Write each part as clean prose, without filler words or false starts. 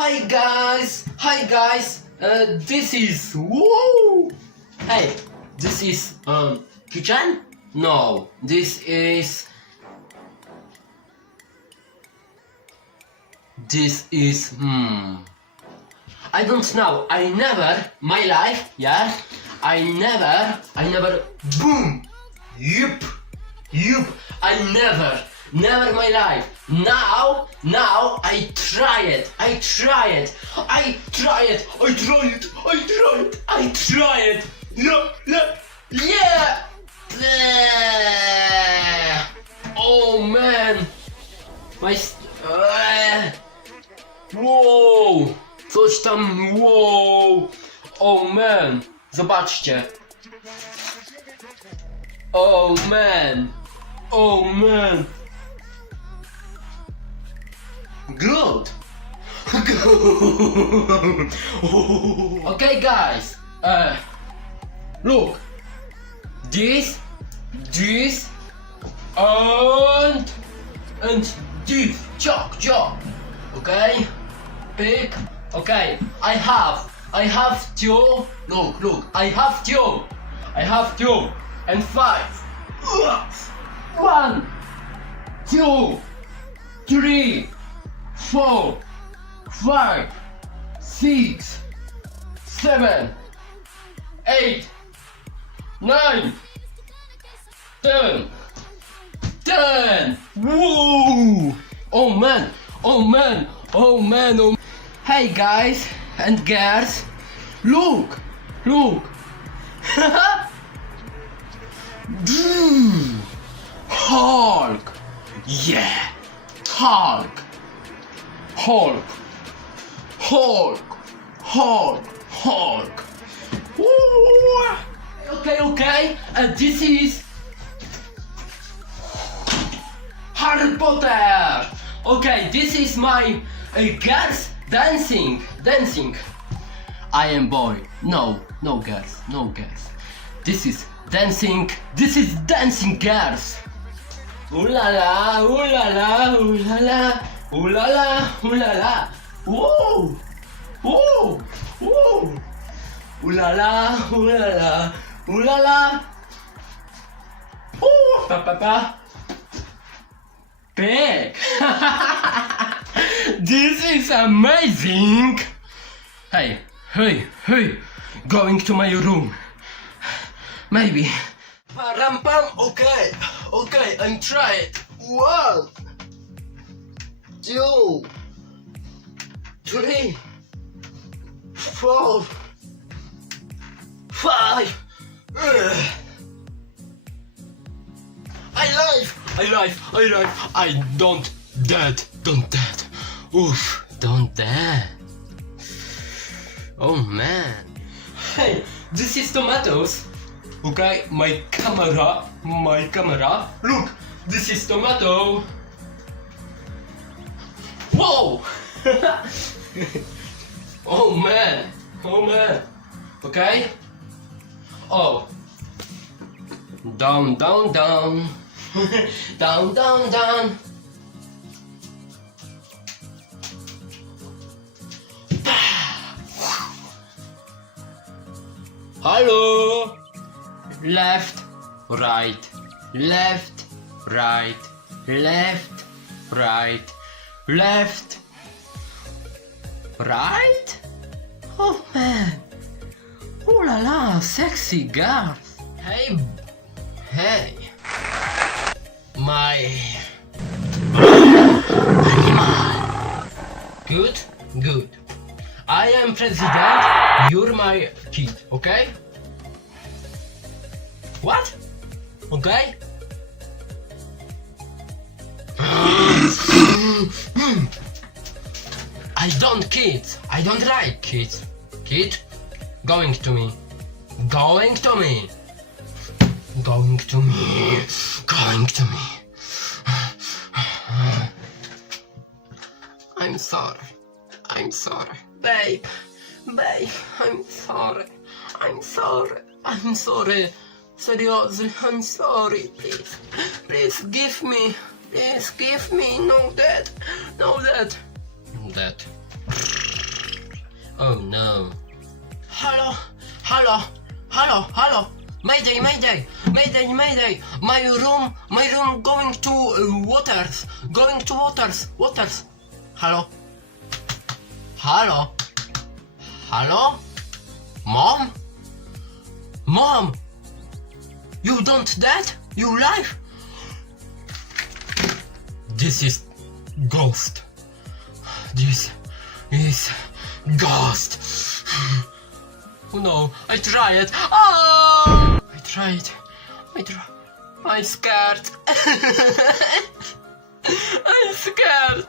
Hi guys, this is, whoa! Hey, this is, kitchen? No, this is, I don't know, I never, my life, yeah, I never, boom, yup, I never my life. Now, I try it. Yeah. Oh man, wow, coś tam, wow. Oh man, zobaczcie. Oh man. Good. Okay, guys. Look. This, and this. Chop. Okay. Pick. Okay. I have two. Look. I have two. And 5. 1, 2, 3, 4, 5, 6, 7, 8, 9, 10. Whoa! Oh man. Hey guys and girls, look. Hulk. Yeah. Hulk. Ooh. Okay. This is Harry Potter. Okay, this is my girls dancing. I am boy. No girls. This is dancing girls. Ooh la la. Whoa. Ooh la la. Ooh, pa. Big. This is amazing. Hey. Going to my room. Maybe. Pam. Okay. I'm trying. 1, 2, 3, 4, 5. I don't dead. Oof, don't dead. Oh man. Hey, this is tomatoes. Okay, my camera. Look, this is tomato. Whoa. Oh man. Okay. Oh. Down. Down. Hello. Left, right. Left. Oh man. Ooh la la, sexy girl. Hey. My animal. Good. I am president, you're my kid, okay? What? Okay? I don't like kids. Kid, going to me. I'm sorry. Babe, I'm sorry. Seriously, I'm sorry. Please give me. No that. Oh no. Hello, hello, hello, hello. Mayday, mayday, mayday, mayday. My room going to waters. Going to waters. Hello. Hello. Hello? Mom? Mom! You don't dead? You alive? This is ghost. This is ghost. Oh no, I tried. Oh! I tried. I'm scared. I'm scared.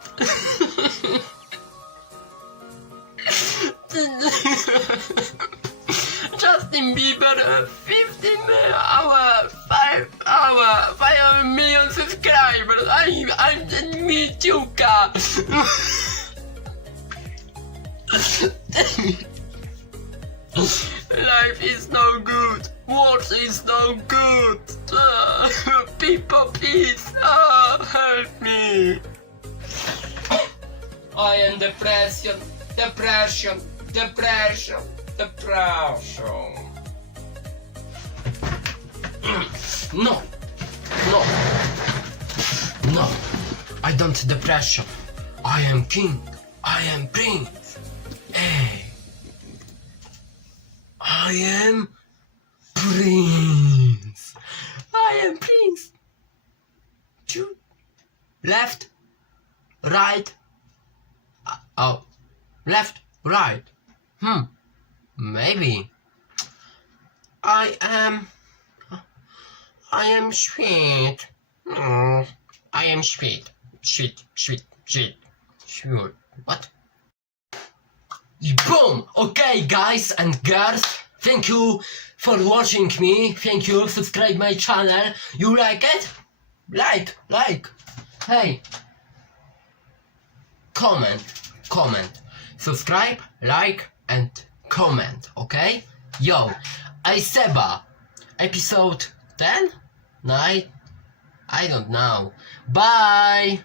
Justin Bieber, 15 hour, 5 million subscribers. I'm the Michuka. Life is no good. World is no good. People, please, help me. I am depression. No, I don't depression. I am king. I am prince. Hey, I am prince. Two, left, right. Oh, left, right. Maybe. I am sweet. I am sweet. Sweet. What? Boom! Okay, guys and girls, thank you for watching me. Thank you. Subscribe my channel. You like it? Like. Hey. Comment. Subscribe, like, and comment. Okay? Yo, I Seba. Episode 10? 9? I don't know. Bye.